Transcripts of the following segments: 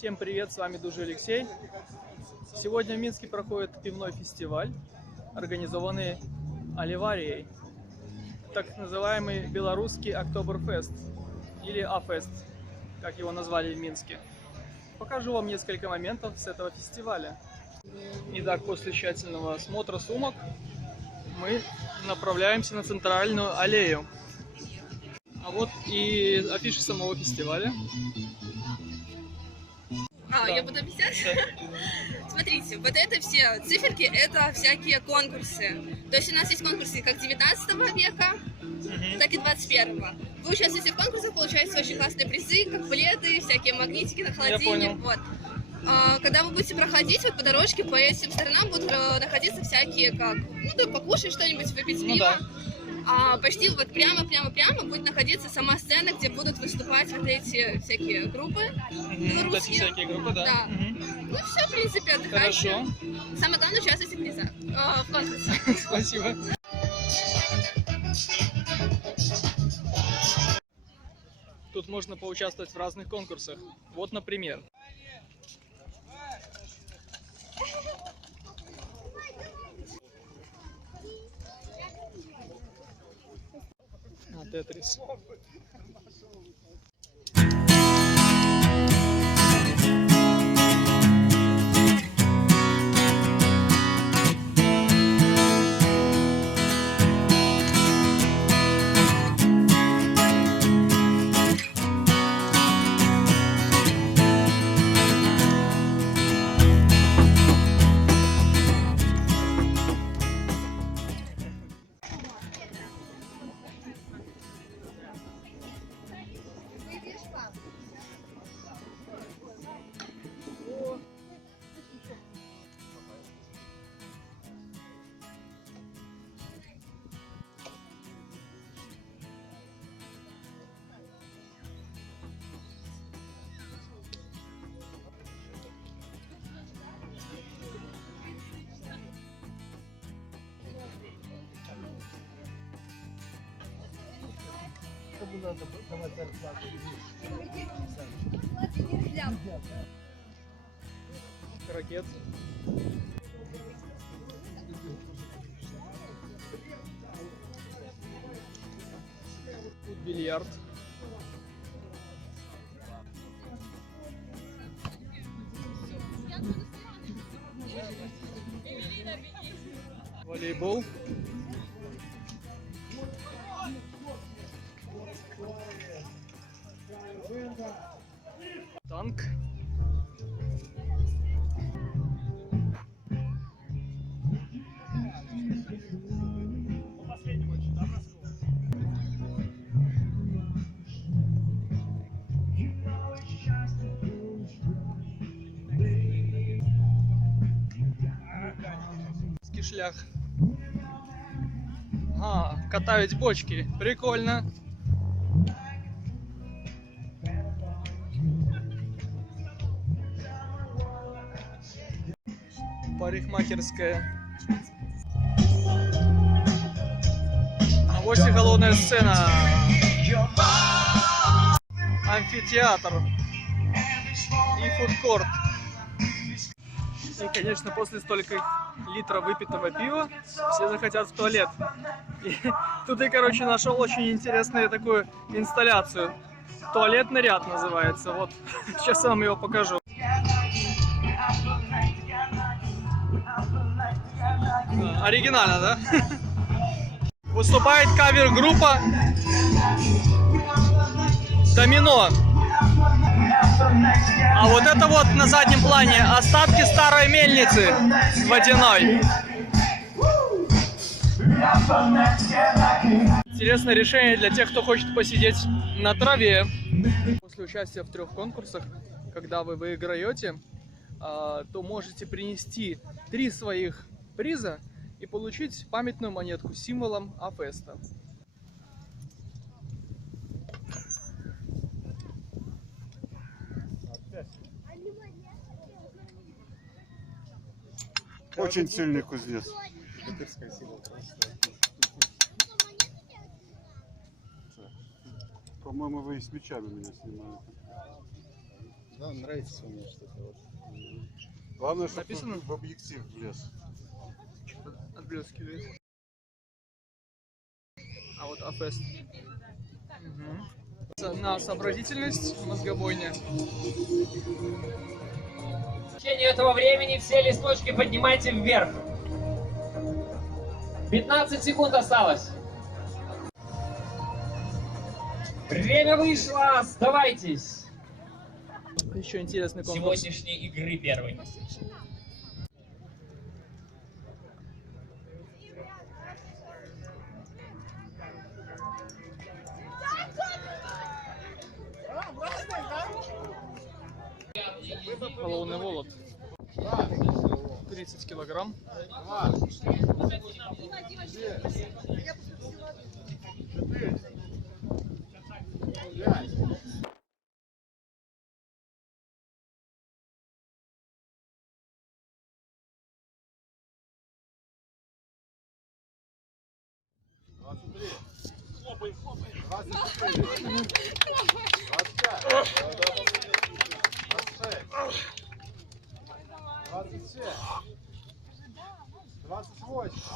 Всем привет, с вами Дужи Алексей. Сегодня в Минске проходит пивной фестиваль, организованный Оливарией, так называемый белорусский Октоберфест или А-фест, как его назвали в Минске. Покажу вам несколько моментов с этого фестиваля. Итак, после тщательного осмотра сумок мы направляемся на центральную аллею. А вот и афиша самого фестиваля. Да. Я буду объяснять? Да. Смотрите, вот это все циферки, это всякие конкурсы. То есть у нас есть конкурсы как 19 века, так и 21-го. Вы участвуете в конкурсах, получаете очень классные призы, как пледы, всякие магнитики на холодильник. Вот. Когда вы будете проходить вот по дорожке, по этим сторонам будут находиться всякие, как, покушать что-нибудь, выпить пиво. Да. Почти вот прямо будет находиться сама сцена, где будут выступать вот эти всякие группы. Вот эти всякие группы, да. Да. Ну все, в принципе, отдыхайте. Хорошо. Самое главное, участвуйте в призах, в конкурсе. Спасибо. Тут можно поучаствовать в разных конкурсах. Вот, например. Тетрис. Ракет. Тут бильярд. Волейбол. Танк. Шлях. Катают бочки. Прикольно. Парикмахерская. А вот и головная сцена. Амфитеатр. И фудкорт. И, конечно, после стольких литров выпитого пива все захотят в туалет. И тут я, короче, нашел очень интересную такую инсталляцию. Туалетный ряд называется. Вот, сейчас я вам его покажу. Оригинально, да? Выступает кавер-группа Домино. А вот это вот на заднем плане остатки старой мельницы водяной. Интересное решение для тех, кто хочет посидеть на траве. После участия в 3 конкурсах, когда вы выиграете, то можете принести 3 своих приза и получить памятную монетку с символом А-феста. Очень сильный кузнец. По-моему, вы и с мечами меня снимаете. Да, нравится мне что-то. Вот. Главное, чтобы Написано? в объектив влез. Отблескивает. А вот Афест. На сообразительность мозгобойня. В течение этого времени все листочки поднимайте вверх. 15 секунд осталось. Время вышло, сдавайтесь. Еще интересный конкурс. Сегодняшней игры первой. Половный волок. 30 килограмм.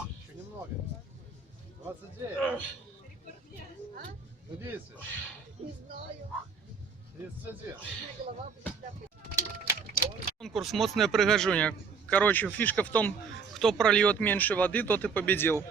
Еще немного. 29. 30. 31. Конкурс «Моцная прыгажуня». Короче, фишка в том, кто прольет меньше воды, тот и победил.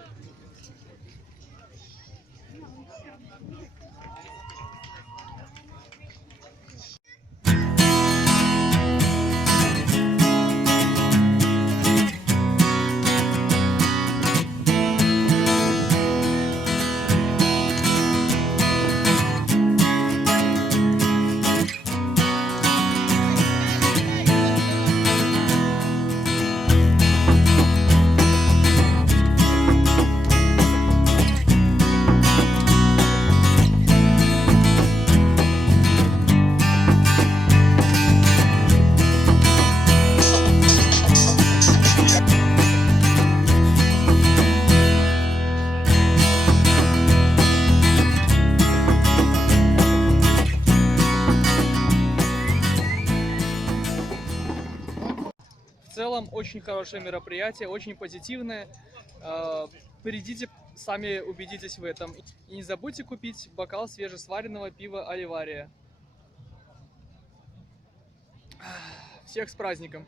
В целом, очень хорошее мероприятие, очень позитивное. Придите, сами убедитесь в этом. И не забудьте купить бокал свежесваренного пива Оливария. Всех с праздником!